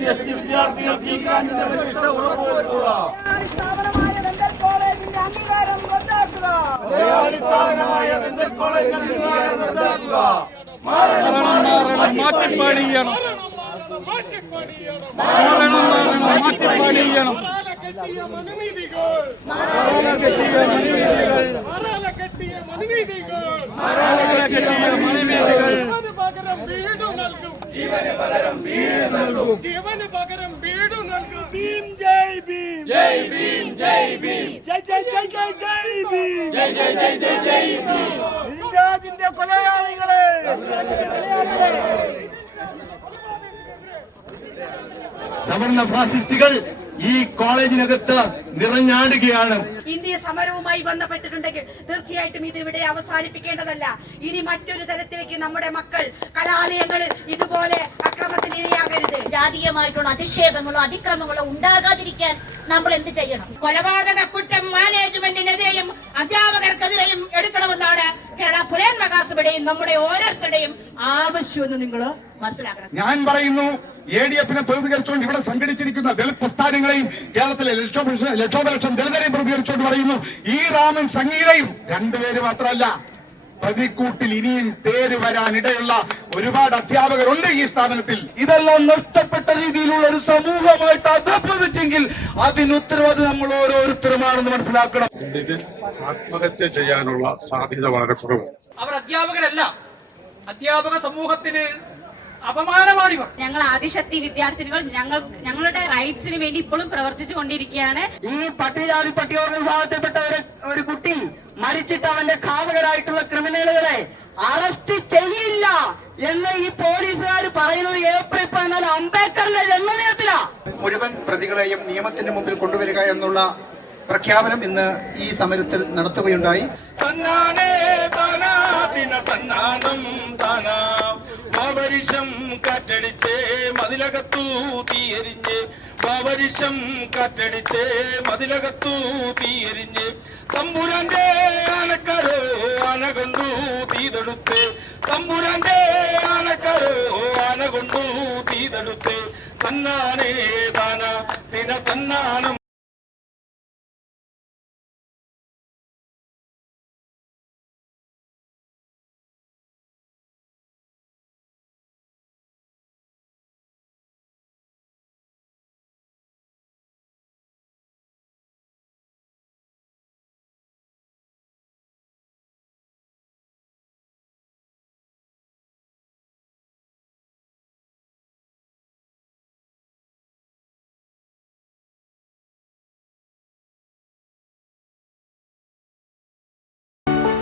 വിദ്യാർത്ഥികൾക്ക് ഈ ഗ്രാൻഡിന്റെ പരീക്ഷ ഉറപ്പുവരുത്തുക. സ്ഥാപനമായ ഡെന്റൽ കോളേജ് അംഗീകാരം റദ്ദാക്കുക. മാറ്റിപ്പാടിയണം. ജീവന് പകരം വീട് നൽകും. ഭീം ജയ് ഭീം, ജയ് ഭീം, ജയ് ഭീം, ജയ് ജയ് ജയ് ജയ് ജയ് ഭീം, ജയ് ജയ് ജയ് ജയ് ജയ് ഭീം. നിതിൻരാജിന്റെ കൊലയാളികളെ, സവർണ ഫാസിസ്റ്റുകൾ ഈ കോളേജിനകത്ത് നിറഞ്ഞാടുകയാണ്. ഇന്ത്യ സമരവുമായി ബന്ധപ്പെട്ടിട്ടുണ്ടെങ്കിൽ തീർച്ചയായിട്ടും ഇത് ഇവിടെ അവസാനിപ്പിക്കേണ്ടതല്ല. ഇനി മറ്റൊരു തരത്തിലേക്ക് നമ്മുടെ മക്കൾ കലാലയങ്ങളിൽ ഇതുപോലെ അക്രമത്തിന് ഇരയാകരുത്. ജാതീയമായിട്ടുള്ള അധിക്ഷേപങ്ങളോ അതിക്രമങ്ങളോ ഉണ്ടാകാതിരിക്കാൻ നമ്മൾ എന്ത് ചെയ്യണം? കൊലപാതക കുറ്റം മാനേജ്മെന്റിനെതിരെയും അധ്യാപകർക്കെതിരെയും എടുക്കണമെന്നാണ് കേരള പുലയൻ മഹാസഭയുടെയും നമ്മുടെ ഓരോരുത്തരുടെയും ആവശ്യമെന്ന് നിങ്ങൾ മനസ്സിലാക്കണം. ഞാൻ പറയുന്നു, ADF-നെ പ്രതികരിച്ചുകൊണ്ട് ഇവിടെ സംഘടിച്ചിരിക്കുന്ന ദളിത് പ്രസ്ഥാനങ്ങളെയും കേരളത്തിലെ ലക്ഷോപലക്ഷം ദളിതരെയും പ്രതികരിച്ചുകൊണ്ട് പറയുന്നു, ഈ റാമും സംഗീതയും രണ്ടുപേര് മാത്രമല്ല, പ്രതിക്കൂട്ടിൽ ഇനിയും പേര് വരാനിടയുള്ള ഒരുപാട് അധ്യാപകരുണ്ട് ഈ സ്ഥാപനത്തിൽ. ഇതെല്ലാം നഷ്ടപ്പെട്ട രീതിയിലുള്ള ഒരു സമൂഹമായിട്ട് അധപ്പതിച്ചെങ്കിൽ അതിന് ഉത്തരവാദി നമ്മൾ ഓരോരുത്തരുമാണെന്ന് മനസ്സിലാക്കണം. ആത്മഹത്യ ചെയ്യാനുള്ള സാധ്യത വളരെ കുറവ്. അവർ അധ്യാപകരല്ല, അധ്യാപക സമൂഹത്തിന് അപമാനമാണിവർ. ഞങ്ങൾ ആദിശക്തി വിദ്യാർത്ഥിനികൾ ഞങ്ങളുടെ റൈറ്റ്സിന് വേണ്ടി ഇപ്പോഴും പ്രവർത്തിച്ചു കൊണ്ടിരിക്കുകയാണ്. ഈ പട്ടികജാതി പട്ടികവർഗ വിഭാഗത്തിൽപ്പെട്ട ഒരു കുട്ടി മരിച്ചിട്ട് അവന്റെ ഘാതകരായിട്ടുള്ള ക്രിമിനലുകളെ അറസ്റ്റ് ചെയ്യില്ല എന്ന് ഈ പോലീസുകാർ പറയുന്നത് ഏപ്രിൽ 14 അംബേദ്കറിന്റെ ജന്മദിനത്തിലാ. മുഴുവൻ പ്രതികളെയും നിയമത്തിന്റെ മുമ്പിൽ കൊണ്ടുവരിക എന്നുള്ള പ്രഖ്യാപനം ഇന്ന് ഈ സമരത്തിൽ നടത്തുകയുണ്ടായി. ബാബരിശം കാറ്റടിച്ചേ മതിലകത്തു തീയെരിഞ്ഞ്, ബാബരിശം കാറ്റടിച്ചേ മതിലകത്തു തീയെരിഞ്ഞ്, തമ്പുരാന്റെ ആനക്കാരോ ആന കൊണ്ടു തീതെടുത്ത്, തമ്പുരാന്റെ ആനക്കാരോ ആന കൊണ്ടു തീതെടുത്ത്, തന്നാനേ താന പിന്നെ തന്നാനം.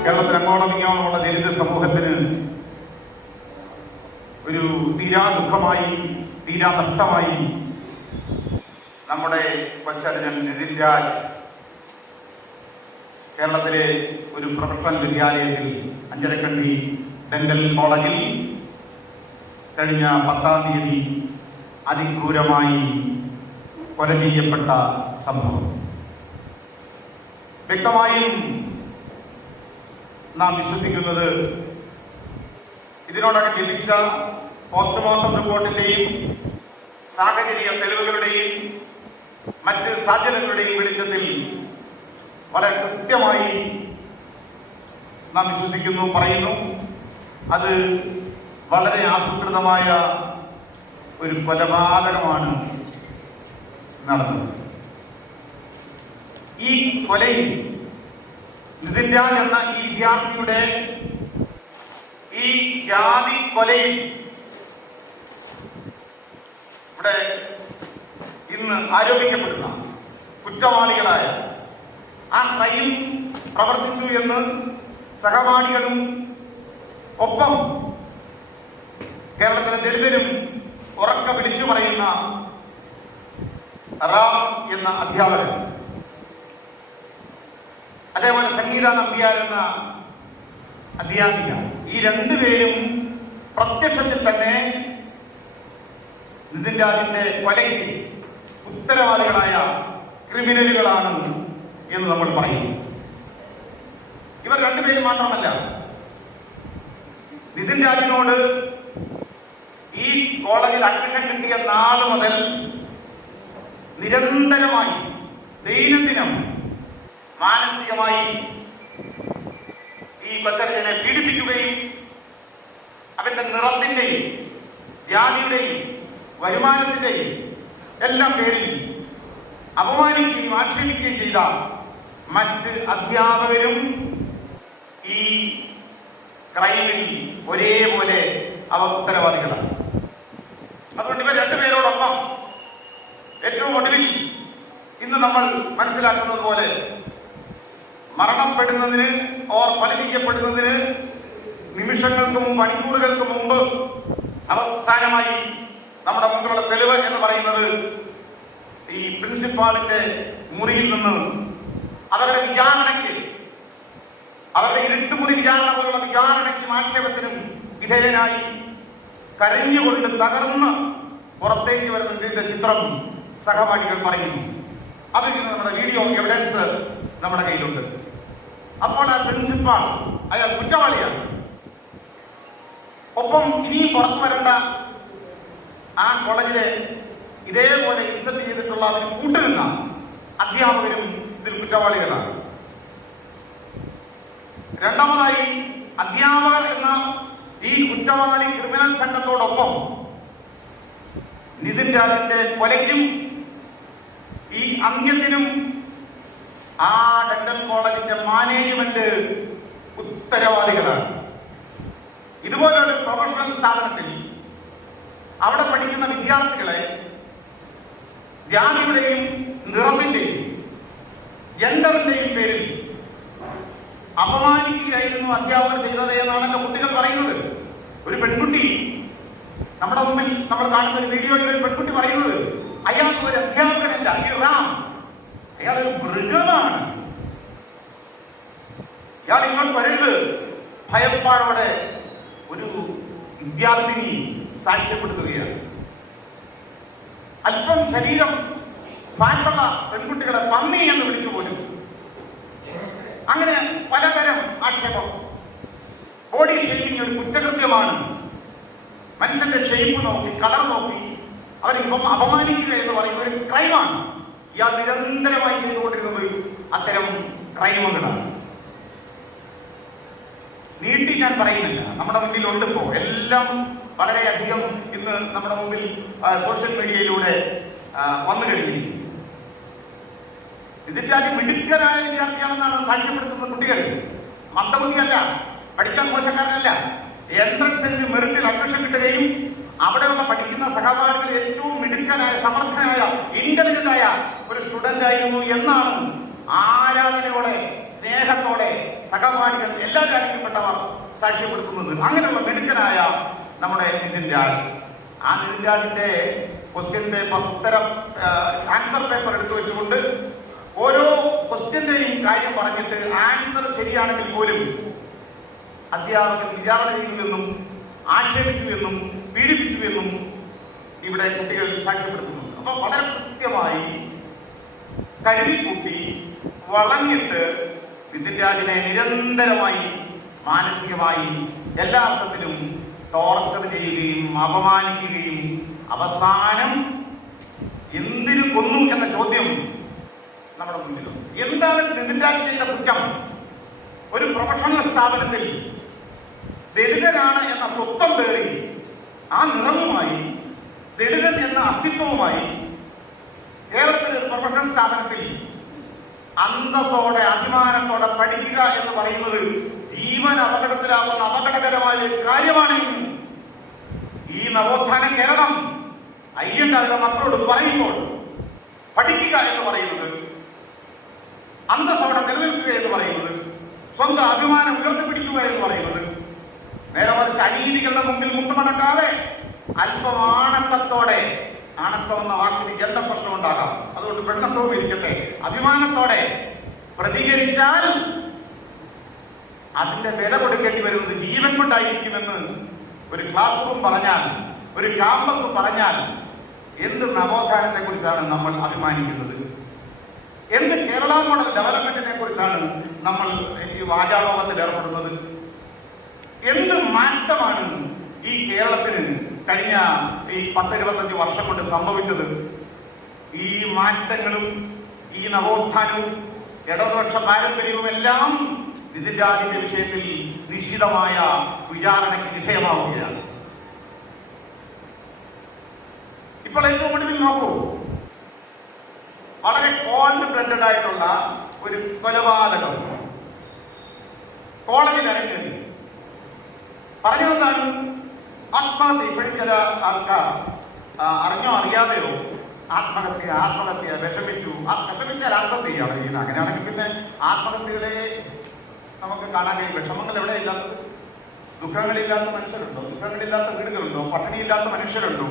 കേരളത്തിൽ അങ്ങോളം ഇങ്ങോളമുള്ള ദലിത് സമൂഹത്തിന് ഒരു തീരാ ദുഃഖമായി, തീരാ നഷ്ടമായി നമ്മുടെ കൊച്ചനുജൻ നിതിൻ രാജ് കേരളത്തിലെ ഒരു പ്രൊഫഷണൽ വിദ്യാലയത്തിൽ അഞ്ചരക്കണ്ടി ഡെന്റൽ കോളേജിൽ കഴിഞ്ഞ 10-ാം തീയതി അതിക്രൂരമായി കൊല ചെയ്യപ്പെട്ട സംഭവം. വ്യക്തമായും നാം വിശ്വസിക്കുന്നത് ഇതിനോടകം ലഭിച്ച പോസ്റ്റ്മോർട്ടം റിപ്പോർട്ടിന്റെയും സാഹചര്യ തെളിവുകളുടെയും മറ്റ് സാധ്യതകളുടെയും വെളിച്ചത്തിൽ വളരെ കൃത്യമായി നാം വിശ്വസിക്കുന്നു, പറയുന്നു. അത് വളരെ ആസൂത്രിതമായ ഒരു കൊലപാതകമാണ് നടന്നത്. ഈ കൊലയിൽ നിതിൻ രാജ് എന്ന ഈ വിദ്യാർത്ഥിയുടെ ഈ ജാതി കൊലയിൽ ഇവിടെ ഇന്ന് ആരോപിക്കപ്പെടുന്ന കുറ്റവാളികളായ ആ ടൈം പ്രവർത്തിച്ചു എന്ന് സഹപാഠികളും ഒപ്പം കേരളത്തിലെ ദളിതരും ഉറക്കെ വിളിച്ചു പറയുന്ന റാം എന്ന അധ്യാപകൻ, അതേപോലെ സംഗീത നമ്പ്യാർ എന്ന അധ്യാപിക, ഈ രണ്ടുപേരും പ്രത്യക്ഷത്തിൽ തന്നെ നിതിൻ രാജിന്റെ കൊലയ്ക്ക് ഉത്തരവാദികളായ ക്രിമിനലുകളാണ് എന്ന് നമ്മൾ പറയുന്നു. ഇവർ രണ്ടുപേരും മാത്രമല്ല, നിതിൻ രാജിനോട് ഈ കോളേജിൽ അഡ്മിഷൻ കിട്ടിയ നാൾ മുതൽ നിരന്തരമായി ദൈനംദിനം മാനസികമായി ഈ കൊച്ചനെ പീഡിപ്പിക്കുകയും അവന്റെ നിറത്തിന്റെയും ജാതിയുടെയും വരുമാനത്തിന്റെയും എല്ലാം പേരിൽ അപമാനിക്കുകയും ആക്ഷേപിക്കുകയും ചെയ്ത മറ്റ് അധ്യാപകരും ഈ ക്രൈമിൽ ഒരേപോലെ അവർ ഉത്തരവാദികളാണ്. അതുകൊണ്ട് ഇവർ രണ്ടുപേരോടൊപ്പം ഏറ്റവും ഒടുവിൽ ഇന്ന് നമ്മൾ മനസ്സിലാക്കുന്നത് പോലെ മരണപ്പെടുന്നതിന് ഓർ കൊലവിക്കപ്പെടുന്നതിന് നിമിഷങ്ങൾക്ക് മുമ്പ് മണിക്കൂറുകൾക്ക് മുമ്പ് അവസാനമായി നമ്മുടെ മുമ്പിലുള്ള തെളിവ് എന്ന് പറയുന്നത് ഈ പ്രിൻസിപ്പാളിന്റെ മുറിയിൽ നിന്ന് അവരുടെ വിചാരണയ്ക്ക്, അവരുടെ ഇരുട്ടുമുറി വിചാരണ പോലുള്ള വിചാരണയ്ക്കും ആക്ഷേപത്തിനും വിധേയനായി കരഞ്ഞുകൊണ്ട് തകർന്ന് പുറത്തേക്ക് വരുന്നതിന്റെ ചിത്രം സഹപാഠികൾ പറയുന്നു. അതിൽ നിന്ന് നമ്മുടെ വീഡിയോ എവിഡൻസ് നമ്മുടെ കയ്യിലുണ്ട്. അപ്പോൾ ആ പ്രിൻസിപ്പാൾ അയാൾ കുറ്റവാളിയാണ്. ഒപ്പം ഇനിയും പുറത്തു വരേണ്ട ആ കോളേജിലെ ഇതേപോലെ ഇൻസൾട്ട് ചെയ്തിട്ടുള്ള അതിന് കൂട്ടുനിന്ന അധ്യാപകരും ഇതിൽ കുറ്റവാളികളാണ്. രണ്ടാമതായി അധ്യാപകർ എന്ന ഈ കുറ്റവാളി ക്രിമിനൽ സംഘത്തോടൊപ്പം നിതിൻ രാജിന്റെ കൊലയ്ക്കും ഈ അന്ത്യത്തിനും ആ ഡെന്റൽ കോളേജിന്റെ മാനേജ്മെന്റ് ഉത്തരവാദികളാണ്. ഇതുപോലൊരു പ്രൊഫഷണൽ സ്ഥാപനത്തിൽ അവിടെ പഠിക്കുന്ന വിദ്യാർത്ഥികളെ ജാതിയുടെയും നിറത്തിന്റെയും ജെൻഡറിന്റെയും പേരിൽ അപമാനിക്കുകയായിരുന്നു അധ്യാപകർ ചെയ്തത് എന്നാണ് കുട്ടികൾ പറയുന്നത്. ഒരു പെൺകുട്ടി നമ്മുടെ മുമ്പിൽ നമ്മൾ കാണുന്ന ഒരു വീഡിയോയിൽ ഒരു പെൺകുട്ടി പറയുന്നത് അയാൾ ഒരു അധ്യാപകനല്ല, ഈ റാം അയാളൊരു മൃഗമാണ്, ഇയാൾ ഇങ്ങോട്ട് വരരുത്. ഭയപ്പാടോടെ ഒരു വിദ്യാർത്ഥിനി സാക്ഷ്യപ്പെടുത്തുകയാണ്. അല്പം ശരീരം ഫാറ്റുള്ള പെൺകുട്ടികളെ പന്നി എന്ന് വിളിച്ചു പോലും. അങ്ങനെ പലതരം ആക്ഷേപം. ബോഡി ഷേപ്പിംഗ് ഒരു കുറ്റകൃത്യമാണ്. മനുഷ്യന്റെ ഷേപ്പ് നോക്കി, കളർ നോക്കി അവരെ അപമാനിക്കുക എന്ന് പറയുന്ന ഒരു ക്രൈമാണ്. ഇയാൾ നിരന്തരമായി ചെയ്തുകൊണ്ടിരുന്നത് അത്തരം ക്രൈമുകളാണ്. നീട്ടി ഞാൻ പറയുന്നില്ല, നമ്മുടെ മുമ്പിൽ ഉണ്ട്. ഇപ്പോ എല്ലാം വളരെയധികം ഇന്ന് നമ്മുടെ മുമ്പിൽ സോഷ്യൽ മീഡിയയിലൂടെ വന്നു കഴിഞ്ഞിരിക്കുന്നു. ഇതിന്റെ ആദ്യം മിടുക്കനായ വിദ്യാർത്ഥിയാണെന്നാണ് സാക്ഷ്യപ്പെടുത്തുന്ന കുട്ടികൾ. മന്ദബുദ്ധിയല്ല, പഠിക്കാൻ മോശക്കാരനല്ല. എൻട്രൻസിന് മെറിറ്റിൽ അഡ്മിഷൻ കിട്ടുകയും അവിടെയുള്ള പഠിക്കുന്ന സഹപാഠികൾ ഏറ്റവും മിടുക്കനായ, സമർത്ഥനായ, ഇന്റലിജന്റായ ഒരു സ്റ്റുഡന്റ് ആയിരുന്നു എന്നാണ് ആരാധനയോടെ, സ്നേഹത്തോടെ സഹപാഠികൾ എല്ലാ ജാതിയിൽപ്പെട്ടവർ സാക്ഷ്യപ്പെടുത്തുന്നത്. അങ്ങനെയുള്ള മിടുക്കനായ നമ്മുടെ നിതിൻ രാജ്, ആ നിതിൻ രാജിന്റെ ക്വസ്റ്റ്യൻ പേപ്പർ, ആൻസർ പേപ്പർ എടുത്തു വെച്ചുകൊണ്ട് ഓരോ ക്വസ്റ്റ്യന്റെയും കാര്യം പറഞ്ഞിട്ട് ആൻസർ ശരിയാണെങ്കിൽ പോലും അധ്യാപകൻ വിചാരണ ചെയ്തുവെന്നും ആക്ഷേപിച്ചു എന്നും പീഡിപ്പിച്ചു എന്നും ഇവിടെ കുട്ടികൾ സാക്ഷ്യപ്പെടുത്തുന്നു. അപ്പൊ വളരെ കൃത്യമായി കരുതിക്കൂട്ടി വളഞ്ഞിട്ട് നിതിൻ രാജിനെ നിരന്തരമായി മാനസികമായി എല്ലാ അർത്ഥത്തിലും ടോർച്ചർ ചെയ്യുകയും അപമാനിക്കുകയും അവസാനം എന്തിനു കൊന്നു എന്ന ചോദ്യം നമ്മുടെ മുന്നിലുണ്ട്. എന്താണ് നിതിൻ രാജ് ചെയ്ത കുറ്റം? ഒരു പ്രൊഫഷണൽ സ്ഥാപനത്തിൽ ദളിതനാണ് എന്ന സ്വത്വം പേറി ആ നിറവുമായി, ദളിതൻ എന്ന അസ്തിത്വവുമായി കേരളത്തിലെ ഒരു പ്രൊഫഷണൽ സ്ഥാപനത്തിൽ അന്തസ്സോടെ, അഭിമാനത്തോടെ പഠിക്കുക എന്ന് പറയുന്നത് ജീവൻ അപകടത്തിലാകുന്ന അപകടകരമായ ഒരു കാര്യമാണ്. ഈ നവോത്ഥാന കേരളം അയ്യങ്കാരുടെ മക്കളോട് പറയുമ്പോൾ പഠിക്കുക എന്ന് പറയുന്നത്, അന്തസ്സോടെ നിലനിൽക്കുക എന്ന് പറയുന്നത്, സ്വന്തം അഭിമാനം ഉയർത്തിപ്പിടിക്കുക എന്ന് പറയുന്നത്, നേരെ മറിച്ച് അനീതികളുടെ മുമ്പിൽ മുട്ടുമടക്കാതെ അല്പം ആണത്തത്തോടെ, ആണത്തം എന്ന വാക്കിന് ജെൻഡർ പ്രശ്നം ഉണ്ടാകാം, അതുകൊണ്ട് പെണ്ണത്വവും ഇരിക്കട്ടെ, അഭിമാനത്തോടെ പ്രതികരിച്ചാൽ അതിന്റെ വില കൊടുക്കേണ്ടി വരുന്നത് ജീവൻ കൊണ്ടായിരിക്കുമെന്ന് ഒരു ക്ലാസ് റൂം പറഞ്ഞാൽ, ഒരു ക്യാമ്പസ് പറഞ്ഞാൽ എന്ത് നവോത്ഥാനത്തെ കുറിച്ചാണ് നമ്മൾ അഭിമാനിക്കുന്നത്? എന്ത് കേരള മോഡൽ ഡെവലപ്മെന്റിനെ കുറിച്ചാണ് നമ്മൾ ഈ വാചാലോകത്തിൽ ഏർപ്പെടുന്നത്? എന്ത് മാറ്റമാണ് ഈ കേരളത്തിന് കഴിഞ്ഞ ഈ 10-25 വർഷം കൊണ്ട് സംഭവിച്ചത്. ഈ മാറ്റങ്ങളും ഈ നവോത്ഥാനവും ഇടതുപക്ഷ പാരമ്പര്യവും എല്ലാം നിതിജാതിന്റെ വിഷയത്തിൽ നിശ്ചിതമായ വിചാരണയ്ക്ക് വിധേയമാവുകയാണ്. ഇപ്പോൾ ഏറ്റവും ഒടുവിൽ നോക്കൂ, വളരെ കോൾഡ് ബ്ലഡഡ് ആയിട്ടുള്ള ഒരു കൊലപാതകം കോളേജിൽ അരങ്ങേറി. പറഞ്ഞു വന്നാണ് ആത്മഹത്യ. ഇപ്പോഴും ചില ആൾക്കാർ അറിഞ്ഞോ അറിയാതെയോ ആത്മഹത്യ വിഷമിച്ചാൽ ആത്മഹത്യ ചെയ്യാൻ കഴിയുന്നത്. അങ്ങനെയാണെങ്കിൽ പിന്നെ ആത്മഹത്യകളെ നമുക്ക് കാണാൻ കഴിയും. വിഷമങ്ങൾ എവിടെ ഇല്ലാത്തത്? ദുഃഖങ്ങളില്ലാത്ത മനുഷ്യരുണ്ടോ? ദുഃഖങ്ങളില്ലാത്ത വീടുകളുണ്ടോ? പട്ടിണിയില്ലാത്ത മനുഷ്യരുണ്ടോ?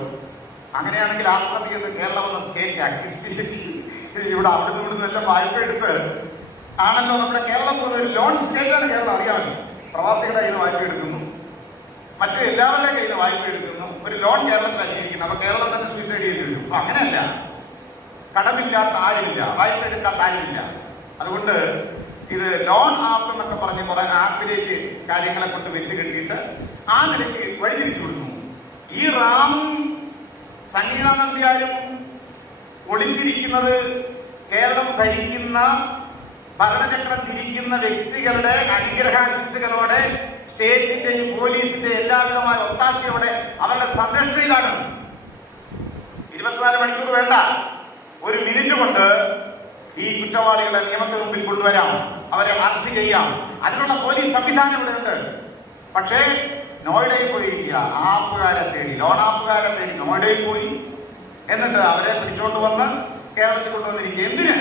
അങ്ങനെയാണെങ്കിൽ ആത്മഹത്യ എന്ന് കേരളം എന്ന സ്റ്റേറ്റ് ആക്ട് ഇവിടെ അവിടുന്ന് ഇവിടുന്ന് എല്ലാം വായ്പ എടുത്ത് ആണല്ലോ നമ്മുടെ കേരളം പോലെ ഒരു ലോൺ സ്റ്റേറ്റാണ് കേരളം. അറിയാമല്ലോ, പ്രവാസികളുടെ കയ്യിൽ വായ്പ എടുക്കുന്നു, മറ്റു എല്ലാവരുടെ കയ്യിൽ വായ്പ എടുക്കുന്നു. ഒരു ലോൺ കേരളത്തിലാണ് ജീവിക്കുന്നത്. അപ്പൊ കേരളം തന്നെ സൂയിസൈഡ് ചെയ്യേണ്ടി വരും. അപ്പൊ അങ്ങനെയല്ല, കടമില്ലാത്ത ആരുമില്ല, വായ്പ എടുക്കാത്ത ആരുമില്ല. അതുകൊണ്ട് ഇത് ലോൺ ആപ്പ് എന്നൊക്കെ പറഞ്ഞ് കുറെ ആപ്പിലേക്ക് കാര്യങ്ങളെ കൊണ്ട് വെച്ച് കെട്ടിയിട്ട് ആ നിലയ്ക്ക് വഴിതിരിച്ചു കൊടുക്കുന്നു. ഈ റാമും സംഗീത നമ്പ്യാരും ഒളിച്ചിരിക്കുന്നത് കേരളം ഭരിക്കുന്ന ഭരണചക്രം തിരിക്കുന്ന വ്യക്തികളുടെ അനുഗ്രഹാശിസുകളോടെ സ്റ്റേറ്റിന്റെയും പോലീസിന്റെയും എല്ലാവിധമായ ഒത്താശയോടെ അവരുടെ സംരക്ഷണയിലാണ്. 24 മണിക്കൂർ വേണ്ട, ഒരു മിനിറ്റ് കൊണ്ട് ഈ കുറ്റവാളികളെ നിയമത്തിന് മുമ്പിൽ കൊണ്ടുവരാം, അവരെ അറസ്റ്റ് ചെയ്യാം. അതിനുള്ള പോലീസ് സംവിധാനം ഇവിടെ ഉണ്ട്. പക്ഷേ നോയിഡയിൽ പോയിരിക്കുക, ആപ്പുകാരെ തേടി, ലോൺ ആപ്പുകാരെ തേടി നോയിഡയിൽ പോയി, എന്നിട്ട് അവരെ പിടിച്ചോണ്ട് വന്ന് കേരളത്തിൽ കൊണ്ടുവന്നിരിക്കുക. എന്തിന്?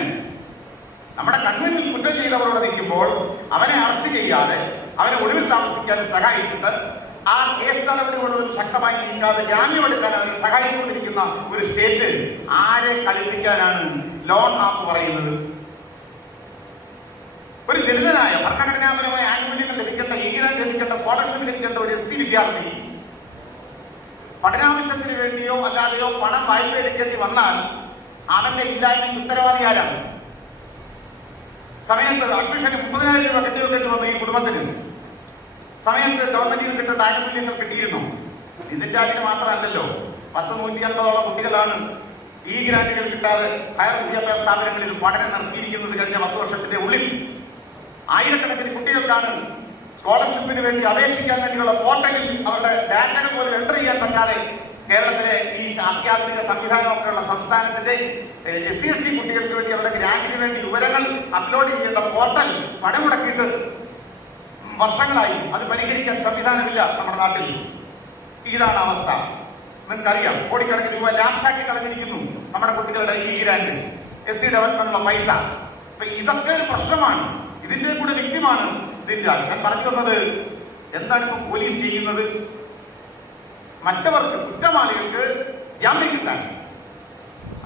നമ്മുടെ കൺമുന്നിൽ കുറ്റം ചെയ്തവരോട് നിൽക്കുമ്പോൾ അവനെ അറസ്റ്റ് ചെയ്യാതെ അവനെ ഒളിവിൽ താമസിക്കാൻ സഹായിച്ചിട്ട് ആ കേസ് നടപടികളോടും ശക്തമായി നീക്കാതെ ജാമ്യമെടുക്കാൻ അവരെ സഹായിച്ചുകൊണ്ടിരിക്കുന്ന ഒരു സ്റ്റേറ്റ് ആരെ കളിപ്പിക്കാനാണ് ലോൺ ആപ്പ് പറയുന്നത്? ഒരു ദളിതനായ ഭരണഘടനാപരമായ ആനുകൂല്യങ്ങൾ ലഭിക്കേണ്ട, ലീഗിനാൽ ലഭിക്കേണ്ട, സ്കോളർഷിപ്പ് ലഭിക്കേണ്ട ഒരു SC വിദ്യാർത്ഥി പഠനാവശ്യത്തിന് വേണ്ടിയോ അല്ലാതെയോ പണം വായ്പ എടുക്കേണ്ടി വന്നാൽ അവന്റെ ഇല്ലായ്മയ്ക്ക് ഉത്തരവാദി ആരാണ്? സമയത്ത് അഡ്മിഷന് 30,000 രൂപ കെട്ടിവെക്കേണ്ടി വന്നു ഈ കുടുംബത്തിന്. സമയത്ത് ഗവൺമെന്റിൽ നിന്ന് കിട്ടേണ്ട ആനുകൂല്യങ്ങൾ കിട്ടിയിരുന്നു. ഇതിന്റെ അതിന് മാത്രമല്ലല്ലോ, 150-150ഓളം കുട്ടികളാണ് ഈ ഗ്രാന്റുകൾ കിട്ടാതെ ഹയർ വിദ്യാഭ്യാസ സ്ഥാപനങ്ങളിൽ പഠനം നടത്തിയിരിക്കുന്നത് കഴിഞ്ഞ 10 വർഷത്തിന്റെ ഉള്ളിൽ. ആയിരക്കണക്കിന് കുട്ടികൾക്കാണ് സ്കോളർഷിപ്പിന് വേണ്ടി അപേക്ഷിക്കാൻ വേണ്ടിയുള്ള പോർട്ടലിൽ അവരുടെ ഡാറ്റകൾ പോലും എൻ്റർ ചെയ്യാൻ പറ്റാതെ കേരളത്തിലെ ഈ അത്യാധുനിക സംവിധാനമൊക്കെയുള്ള സംസ്ഥാനത്തിന്റെ SC/ST കുട്ടികൾക്ക് വേണ്ടി അവരുടെ ഗ്രാന്റിന് വേണ്ടി വിവരങ്ങൾ അപ്ലോഡ് ചെയ്യേണ്ട പോർട്ടൽ പണമുടക്കിയിട്ട് വർഷങ്ങളായി. അത് പരിഹരിക്കാൻ സംവിധാനമില്ല നമ്മുടെ നാട്ടിൽ. ഇതാണ് അവസ്ഥ. നിങ്ങൾക്കറിയാം, കോടിക്കണക്കിന് രൂപ ലാപ്സാക്കി കളഞ്ഞിരിക്കുന്നു നമ്മുടെ കുട്ടികളുടെ ഈ ഗ്രാന്റ്, SC ഡെവലപ്മെന്റിനുള്ള പൈസ. അപ്പൊ ഇതൊക്കെ ഒരു പ്രശ്നമാണ്. ഇതിന്റെ കൂടെ വിക്റ്റിമാണ് ഇതിന്റെ ഞാൻ പറഞ്ഞു വന്നത്. എന്താണ് ഇപ്പൊ പോലീസ് ചെയ്യുന്നത്? മറ്റവർക്ക്, കുറ്റവാളികൾക്ക് ജാമ്യം കിട്ടാൻ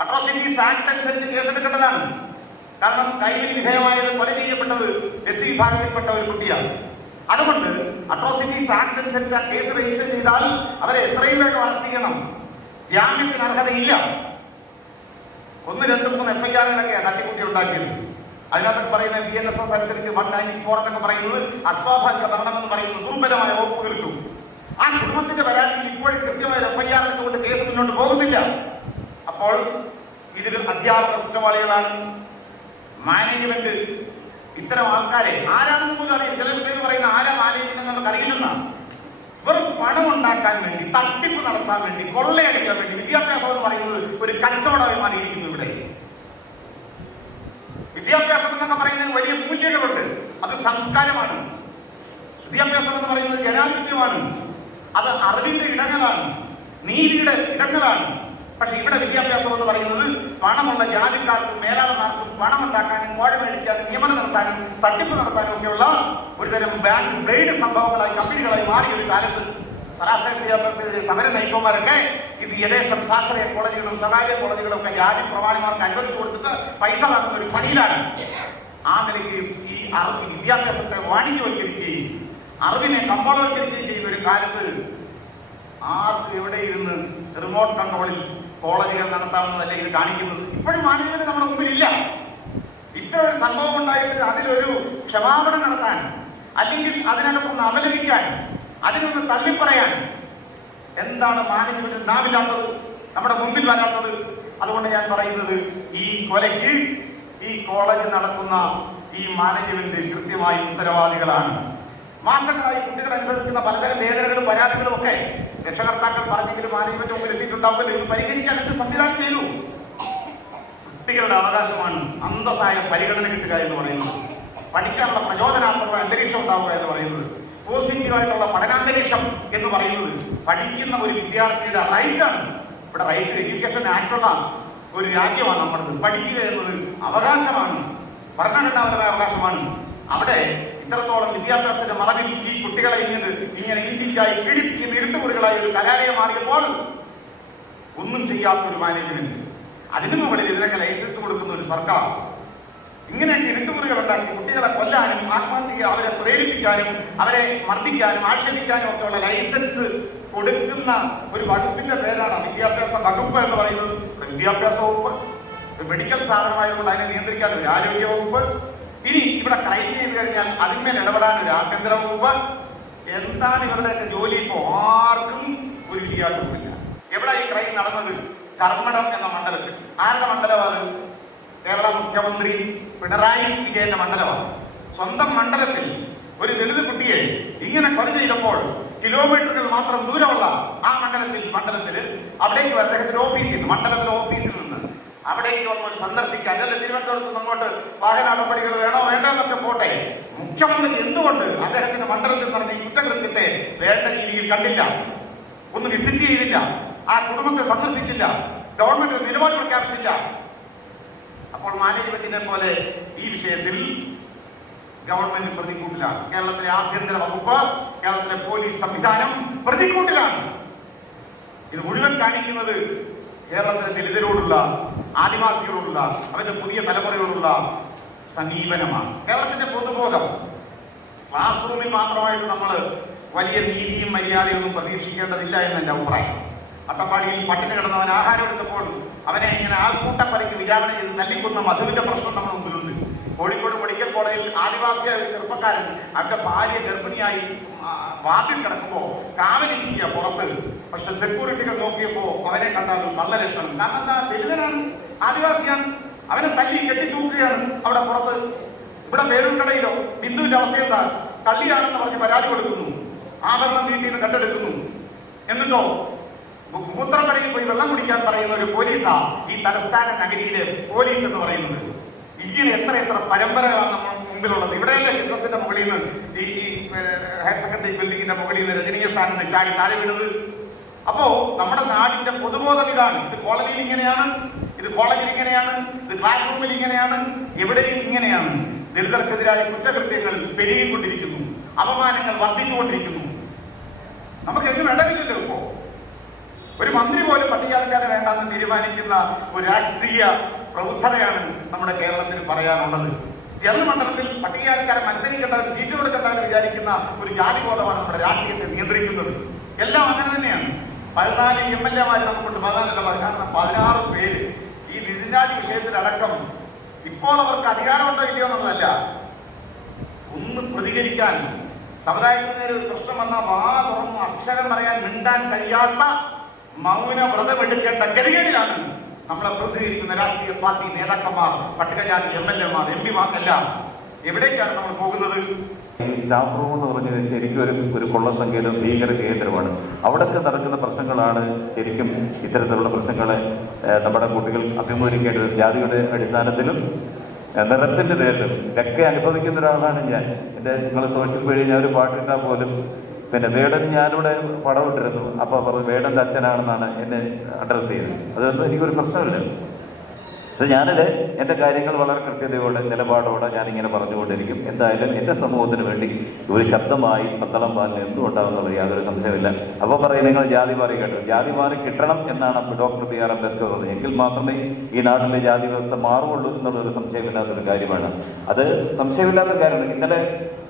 അട്രോസിറ്റീസ് ആക്ട് അനുസരിച്ച് കേസെടുക്കേണ്ടതാണ്. കാരണം കൈവിന് വിധേയമായത് കൊല ചെയ്യപ്പെട്ടത് SC വിഭാഗത്തിൽപ്പെട്ട ഒരു കുട്ടിയാണ്. അതുകൊണ്ട് അട്രോസിറ്റീസ് ആക്ട് അനുസരിച്ച് ആ കേസ് രജിസ്റ്റർ ചെയ്താൽ അവരെ എത്രയും വേഗം അറസ്റ്റ് ചെയ്യണം. ജാമ്യത്തിന് അർഹതയില്ല. 1, 2, 3 FIR-കളൊക്കെയാണ് തട്ടിക്കുട്ടി ഉണ്ടാക്കിയത്. അതിനകത്തൊക്കെ പറയുന്നത് BNSS അനുസരിച്ച് 194 എന്നൊക്കെ പറയുന്നത് അസ്വാഭാവിക മരണമെന്ന് പറയുന്നത് ദുർബലമായ വകുപ്പുകൾ കിട്ടും. ആ കുടുംബത്തിന്റെ പരാതിയിൽ ഇപ്പോഴും കൃത്യമായ FIR എടുത്തുകൊണ്ട് കേസ് മുന്നോട്ട് പോകുന്നില്ല. അപ്പോൾ ഇതിൽ അധ്യാപകർ കുറ്റവാളികളാണ്. മാനേജ്മെന്റ് ഇത്തരം ആൾക്കാരെ ആരാണെന്ന് പോലും അറിയാം. ചില കുട്ടികൾ പറയുന്ന ആരാ മാനേജ്മെന്റ് നമുക്ക് അറിയില്ലെന്നാണ്. വെറും പണം ഉണ്ടാക്കാൻ വേണ്ടി, തട്ടിപ്പ് നടത്താൻ വേണ്ടി, കൊള്ളയടിക്കാൻ വേണ്ടി വിദ്യാഭ്യാസം എന്ന് പറയുന്നത് ഒരു കച്ചവടമായി മാറിയിരിക്കുന്നു. ഇവിടെ വിദ്യാഭ്യാസം എന്നൊക്കെ പറയുന്നതിന് വലിയ മൂല്യങ്ങളുണ്ട്. അത് സംസ്കാരമാണ്. വിദ്യാഭ്യാസം എന്ന് പറയുന്നത് ജനാധിപത്യമാണ്. അത് അറിവിന്റെ ഇടങ്ങളാണ്, നീതിയുടെ ഇടങ്ങളാണ്. പക്ഷെ ഇവിടെ വിദ്യാഭ്യാസം എന്ന് പറയുന്നത് പണമുള്ള ജാതിക്കാർക്കും മേലാളന്മാർക്കും പണം ഉണ്ടാക്കാനും, കോഴ മേടിക്കാനും, നിയമനം നടത്താനും, തട്ടിപ്പ് നടത്താനും ഒക്കെയുള്ള ഒരുതരം ബാങ്ക് ബ്ലേഡ് സംഭവങ്ങളായി, കമ്പനികളായി മാറിയ ഒരു കാലത്ത് ശരാശരി വിദ്യാഭ്യാസത്തിനെതിരെ സമരം നയിച്ചവന്മാരൊക്കെ ഇത് യഥേഷ്ടം ശാസ്ത്രീയ കോളേജുകളും സ്വകാര്യ കോളേജുകളും ഒക്കെ രാജ്യ പ്രമാണിമാർക്ക് അനുവദിച്ചു കൊടുത്തിട്ട് പൈസ വാങ്ങുന്ന ഒരു പണിയിലാണ്. ആ നിലയ്ക്ക് ഈ അറിവ് വിദ്യാഭ്യാസത്തെ വാണിജ്യവൽക്കരിക്കുകയും അറിവിനെ കമ്പോളവൽക്കരിക്കുകയും ചെയ്യുന്ന ഒരു കാലത്ത് ആർക്ക് എവിടെ ഇരുന്ന് റിമോട്ട് കൺട്രോളിൽ കോളേജുകൾ നടത്താമെന്നതല്ല ഇത് കാണിക്കുന്നത്. ഇപ്പോഴും മാനേജ്മെന്റ് നമ്മുടെ മുമ്പിലില്ല. ഇത്ര ഒരു സംഭവം ഉണ്ടായിട്ട് അതിലൊരു ക്ഷമാപണം നടത്താൻ, അല്ലെങ്കിൽ അതിനകത്തൊന്ന് അപലപിക്കാൻ, അതിനൊന്ന് തള്ളിപ്പറയാൻ എന്താണ് മാനേജ്മെന്റ് നാവില്ലാത്തത്, നമ്മുടെ മുമ്പിൽ വരാത്തത്? അതുകൊണ്ട് ഞാൻ പറയുന്നത്, ഈ കൊലയ്ക്ക് ഈ കോളേജ് നടത്തുന്ന ഈ മാനേജ്മെന്റ് കൃത്യമായി ഉത്തരവാദികളാണ്. മാസങ്ങളായി കുട്ടികൾ അനുഭവിക്കുന്ന പലതരം വേദനകളും പരാതികളും ഒക്കെ രക്ഷകർത്താക്കൾ പറഞ്ഞെങ്കിലും മാനേജ്മെന്റ് മുമ്പിൽ എത്തിയിട്ടുണ്ടാവുമല്ലോ. ഇത് പരിഹരിക്കാൻ എന്ത് സംവിധാനം ചെയ്തു? കുട്ടികളുടെ അവകാശമാണ് അന്തസ്സായ പരിഗണന കിട്ടുക എന്ന് പറയുന്നത്, പഠിക്കാനുള്ള പ്രചോദനാത്മകമായ അന്തരീക്ഷം ഉണ്ടാവുക എന്ന് പറയുന്നത്, പോസിറ്റീവായിട്ടുള്ള പഠനാന്തരീക്ഷം എന്ന് പറയുന്നത് പഠിക്കുന്ന ഒരു വിദ്യാർത്ഥിയുടെ റൈറ്റാണ്. ഇവിടെ റൈറ്റ് ടു എഡ്യൂക്കേഷൻ ആക്ടുള്ള ഒരു രാജ്യമാണ് നമ്മുടേത്. പഠിക്കുക എന്നത് അവകാശമാണ്, ഭരണഘടനാപരമായ അവകാശമാണ്. അവിടെ ഇത്രത്തോളം വിദ്യാഭ്യാസത്തിന്റെ മറവിൽ ഈ കുട്ടികളെ ഇങ്ങനെ ഇഞ്ചിഞ്ചായി പീഡിപ്പിക്കുന്ന ഇരുട്ടുമുറികളായി ഒരു കലാലയം മാറിയപ്പോൾ ഒന്നും ചെയ്യാത്തൊരു മാനേജ്മെന്റ്, അതിനു മുകളിൽ ഇതിനൊക്കെ ലൈസൻസ് കൊടുക്കുന്ന ഒരു സർക്കാർ, ഇങ്ങനെയൊക്കെ ഇരുട്ടുമുറികൾ ഉണ്ടാക്കി കുട്ടികളെ കൊല്ലാനും ആത്മഹത്യ അവരെ പ്രേരിപ്പിക്കാനും അവരെ മർദ്ദിക്കാനും ആക്ഷേപിക്കാനും ഒക്കെ ഉള്ള ലൈസൻസ് കൊടുക്കുന്ന ഒരു വകുപ്പിന്റെ പേരാണ് വിദ്യാഭ്യാസ വകുപ്പ് എന്ന് പറയുന്നത്. വിദ്യാഭ്യാസ വകുപ്പ് മെഡിക്കൽ സ്ഥാപനമായതുകൊണ്ട് അതിനെ നിയന്ത്രിക്കാൻ ഒരു ആരോഗ്യ വകുപ്പ്, ഇനി ഇവിടെ ക്രൈം ചെയ്ത് കഴിഞ്ഞാൽ അതിന്മേൽ ഇടപെടാൻ ഒരു ആഭ്യന്തര വകുപ്പ്. എന്താണ് ഇവരുടെയൊക്കെ ജോലി? ഇപ്പോ ആർക്കും ഒരു വിധിയാട്ടമില്ല. എവിടെ ഈ ക്രൈം നടന്നത്? കർമ്മടം എന്ന മണ്ഡലത്തിൽ. ആരുടെ മണ്ഡലമാണ്? കേരള മുഖ്യമന്ത്രി പിണറായി വിജയന്റെ മണ്ഡലമാണ്. സ്വന്തം മണ്ഡലത്തിൽ ഒരു ദളിത് കുട്ടിയെ ഇങ്ങനെ കൊല ചെയ്തപ്പോൾ കിലോമീറ്ററുകൾ മാത്രം ദൂരമുള്ള ആ മണ്ഡലത്തിൽ അവിടേക്ക് അദ്ദേഹത്തിന്റെ മണ്ഡലത്തിലെ ഓഫീസിൽ നിന്ന് അവിടേക്ക് വന്ന് സന്ദർശിക്കാൻ, അല്ലെ തിരുവനന്തപുരത്ത് നിന്ന് അങ്ങോട്ട് വാഹന നടപടികൾ വേണോ വേണ്ടോ എന്നൊക്കെ പോട്ടെ, മുഖ്യമന്ത്രി എന്തുകൊണ്ട് അദ്ദേഹത്തിന്റെ മണ്ഡലത്തിൽ നടന്ന ഈ കുറ്റകൃത്യത്തെ വേണ്ട രീതിയിൽ കണ്ടില്ല, ഒന്ന് വിസിറ്റ് ചെയ്തില്ല, ആ കുടുംബത്തെ സന്ദർശിച്ചില്ല, ഗവൺമെന്റ് നിലപാട് പ്രഖ്യാപിച്ചില്ല? അപ്പോൾ മാനേജ്മെന്റിനെ പോലെ ഈ വിഷയത്തിൽ ഗവൺമെന്റ് പ്രതികൂട്ടിലാണ്. കേരളത്തിലെ ആഭ്യന്തര വകുപ്പ്, കേരളത്തിലെ പോലീസ് സംവിധാനം പ്രതികൂട്ടിലാണ്. ഇത് മുഴുവൻ കാണിക്കുന്നത് കേരളത്തിലെ ദലിതരോടുള്ള, ആദിവാസികളോടുള്ള, അവരുടെ പുതിയ തലമുറയോടുള്ള സമീപനമാണ്. കേരളത്തിന്റെ പൊതുബോധം ക്ലാസ് റൂമിൽ മാത്രമായിട്ട് നമ്മൾ വലിയ നീതിയും മര്യാദയൊന്നും പ്രതീക്ഷിക്കേണ്ടതില്ല എന്ന് എന്റെ അഭിപ്രായം. അട്ടപ്പാടിയിൽ പട്ടിണി കിടന്നവൻ ആഹാരം എടുത്തപ്പോൾ അവനെ ഇങ്ങനെ ആൾക്കൂട്ടപ്പരയ്ക്ക് വിചാരണ ചെയ്ത് തല്ലിക്കൊന്ന മധുവിന്റെ പ്രശ്നം നമ്മുടെ മുമ്പിലുണ്ട്. കോഴിക്കോട് മെഡിക്കൽ കോളേജിൽ ആദിവാസിയായ ഒരു ചെറുപ്പക്കാരൻ അവന്റെ ഭാര്യ ഗർഭിണിയായി വാർഡിൽ കിടക്കുമ്പോ കാവലിരിക്കുക പുറത്ത്. പക്ഷെ സെക്യൂരിറ്റികൾ നോക്കിയപ്പോ അവനെ കണ്ടാൽ നല്ല ലക്ഷണം. കാരണം എന്താ? ദലിതനാണ്, ആദിവാസിയാണ്, അവനെ തല്ലി കെട്ടിത്തൂക്കുകയാണ് അവിടെ പുറത്ത്. ഇവിടെ പേരുണ്ടടയിലോ ബിന്ദുവിന്റെ അവസ്ഥ എന്താ? കള്ളിയാണെന്ന് പറഞ്ഞ് പരാതി കൊടുക്കുന്നു, ആഭരണം വീട്ടിൽ നിന്ന് കണ്ടെടുക്കുന്നു. എന്നിട്ടോ മൂത്രപ്പരയിൽ പോയി വെള്ളം കുടിക്കാൻ പറയുന്ന ഒരു പോലീസാ ഈ തലസ്ഥാന നഗരിയിലെ പോലീസ് എന്ന് പറയുന്നത്. ഇങ്ങനെ എത്ര പരമ്പരകളാണ് നമ്മൾ മുമ്പിലുള്ളത്. ഇവിടെയല്ലേ കെട്ടിടത്തിന്റെ മുകളിൽ നിന്ന് ഈ ഹയർ സെക്കൻഡറി ബിൽഡിങ്ങിന്റെ മുകളിൽ നിന്ന് രജനീയ സ്ഥാനത്ത് ചാടി താഴെ വീണത്. അപ്പോ നമ്മുടെ നാടിന്റെ പൊതുബോധം ഇതാണ്. ഇത് കോളനിയിൽ ഇങ്ങനെയാണ്, ഇത് കോളേജിൽ ഇങ്ങനെയാണ്, ഇത് ക്ലാസ് റൂമിൽ ഇങ്ങനെയാണ്, എവിടെയും ഇങ്ങനെയാണ്. ദലിതർക്കെതിരായ കുറ്റകൃത്യങ്ങൾ പെരുകിക്കൊണ്ടിരിക്കുന്നു, അപമാനങ്ങൾ വർദ്ധിച്ചുകൊണ്ടിരിക്കുന്നു. നമുക്ക് എന്തും ഇടവില്ലല്ലോ. ഇപ്പോ ഒരു മന്ത്രി പോലും പട്ടികജാതിക്കാരെ വേണ്ടെന്ന് തീരുമാനിക്കുന്ന ഒരു രാഷ്ട്രീയ പ്രബുദ്ധതയാണ് നമ്മുടെ കേരളത്തിൽ പറയാനുള്ളത്. ജനറൽ മണ്ഡലത്തിൽ പട്ടികജാതിക്കാരെ മത്സരിക്കേണ്ടവർ, സീറ്റ് കൊടുക്കേണ്ടവർ വിചാരിക്കുന്ന ഒരു ജാതിബോധമാണ് നമ്മുടെ രാഷ്ട്രീയത്തെ നിയന്ത്രിക്കുന്നത്. എല്ലാം അങ്ങനെ തന്നെയാണ്. 14 MLA നമുക്കുണ്ട്, 16 പേര്. ഈ നിതിൻരാജ് വിഷയത്തിലടക്കം ഇപ്പോൾ അവർക്ക് അധികാരമുണ്ടോ ഇല്ലയോ എന്നുള്ളതല്ല, ഒന്ന് പ്രതികരിക്കാൻ, സമുദായത്തിന് ഒരു പ്രശ്നം വന്നാൽ വാ തുറന്ന് അക്ഷരം പറയാൻ മിണ്ടാൻ കഴിയാത്ത മൗന വ്രതമെടുക്കേണ്ട ഗതികേടിലാണ് നമ്മളെ പ്രതികരിക്കുന്ന രാഷ്ട്രീയ പാർട്ടി നേതാക്കന്മാർ, പട്ടികജാതി MLA-മാർ, MP-മാർക്കെല്ലാം. എവിടേക്കാണ് നമ്മൾ പോകുന്നത്? സ്റ്റാഫ് റൂം എന്ന് പറഞ്ഞത് ശരിക്കും ഒരു കൊള്ളസംഖ്യയിലും ഭീകര കേന്ദ്രമാണ്. അവിടൊക്കെ നടക്കുന്ന പ്രശ്നങ്ങളാണ് ശരിക്കും ഇത്തരത്തിലുള്ള പ്രശ്നങ്ങളെ നമ്മുടെ കുട്ടികൾ അഭിമുഖീകരിക്കേണ്ടത്. ജാതിയുടെ അടിസ്ഥാനത്തിലും നിറത്തിന്റെ പേരിലും ഒക്കെ അനുഭവിക്കുന്ന ഒരാളാണ് ഞാൻ. നിങ്ങൾ സോഷ്യൽ മീഡിയ ഞാൻ ഒരു പാട്ടിട്ടാൽ പോലും പിന്നെ വേടൻ, ഞാനിവിടെ പടമിട്ടിരുന്നു, അപ്പൊ പറഞ്ഞു വേടന്റെ അച്ഛനാണെന്നാണ് എന്നെ അഡ്രസ് ചെയ്തത്. അതൊന്നും എനിക്കൊരു പ്രശ്നമില്ല. പക്ഷെ ഞാനിത് എന്റെ കാര്യങ്ങൾ വളരെ കൃത്യതയോടെ നിലപാടോടെ ഞാനിങ്ങനെ പറഞ്ഞുകൊണ്ടിരിക്കും. എന്തായാലും എന്റെ സമൂഹത്തിന് വേണ്ടി ഒരു ശബ്ദമായി പന്തളം പാലിന് എന്തും ഉണ്ടാവുന്നത് യാതൊരു സംശയമില്ല. അപ്പൊ പറയും നിങ്ങൾ ജാതി മാറി കേട്ടു. ജാതി മാറി കിട്ടണം എന്നാണ് ഡോക്ടർ B.R. അംബേദ്കർ പറഞ്ഞത്. എങ്കിൽ മാത്രമേ ഈ നാട്ടിലെ ജാതി വ്യവസ്ഥ മാറുള്ളൂ എന്നുള്ളൊരു സംശയമില്ലാത്തൊരു കാര്യമാണ്. അത് സംശയമില്ലാത്ത കാര്യമാണ്. ഇന്നലെ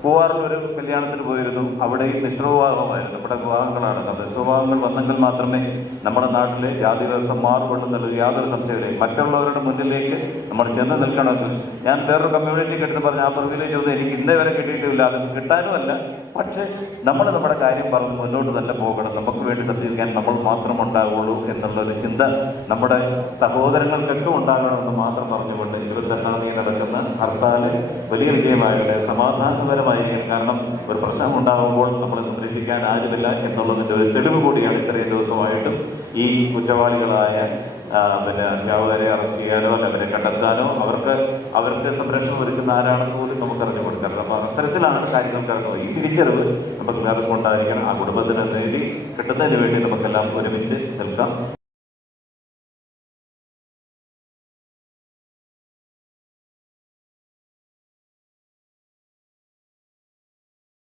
പൂവാറിൽ ഒരു കല്യാണത്തിന് പോയിരുന്നു. അവിടെ മിശ്രവിവാഹമായിരുന്നു. നമ്മുടെ വിവാഹങ്ങളാണ്. മിശ്രവിവാഹങ്ങൾ വന്നെങ്കിൽ മാത്രമേ നമ്മുടെ നാട്ടിലെ ജാതി വ്യവസ്ഥ മാറുള്ളൂ എന്നുള്ളത് യാതൊരു സംശയമില്ല. മറ്റുള്ളവരുടെ മുന്നിൽ പ്രതിലേക്ക് നമ്മൾ ചെന്ന് നിൽക്കണമെങ്കിൽ ഞാൻ വേറൊരു കമ്മ്യൂണിറ്റിക്ക് എടുത്ത് പറഞ്ഞ ആ പ്രിവിലേജ് ഒന്നും എനിക്ക് ഇന്നേ വരെ കിട്ടിയിട്ടില്ല, അത് കിട്ടാനുമല്ല. പക്ഷെ നമ്മൾ നമ്മുടെ കാര്യം പറഞ്ഞ് മുന്നോട്ട് തന്നെ പോകണം. നമുക്ക് വേണ്ടി സത്യക്കാൻ നമ്മൾ മാത്രം ഉണ്ടാവുള്ളൂ എന്നുള്ളൊരു ചിന്ത നമ്മുടെ സഹോദരങ്ങൾക്കൊക്കെ ഉണ്ടാകണമെന്ന് മാത്രം പറഞ്ഞുകൊണ്ട് 28 നടക്കുന്ന ഹർത്താൽ വലിയ വിജയമാകട്ടെ, സമാധാനപരമായിരിക്കും. കാരണം ഒരു പ്രശ്നം ഉണ്ടാകുമ്പോൾ നമ്മളെ സംരക്ഷിക്കാൻ ആരുമില്ല എന്നുള്ളതിൻ്റെ ഒരു തെളിവ് കൂടിയാണ് ഇത്രയും ദിവസമായിട്ടും ഈ കുറ്റവാളികളായ അധ്യാപകരെ അറസ്റ്റ് ചെയ്യാനോ അല്ല അവരെ കണ്ടെത്താനോ അവർക്ക് സംരക്ഷണം ഒരുക്കുന്ന ആരാണെന്ന് പോലും നമുക്ക് അറിഞ്ഞു കൊടുക്കണം. അപ്പൊ അത്തരത്തിലാണ് കാര്യങ്ങൾ കിടക്കുന്നത്. ഈ തിരിച്ചറിവ് നമുക്ക് ഉണ്ടായിരിക്കണം. ആ കുടുംബത്തിന് നേടി കിട്ടുന്നതിന് വേണ്ടി നമുക്കെല്ലാം ഒരുമിച്ച് നിൽക്കാം.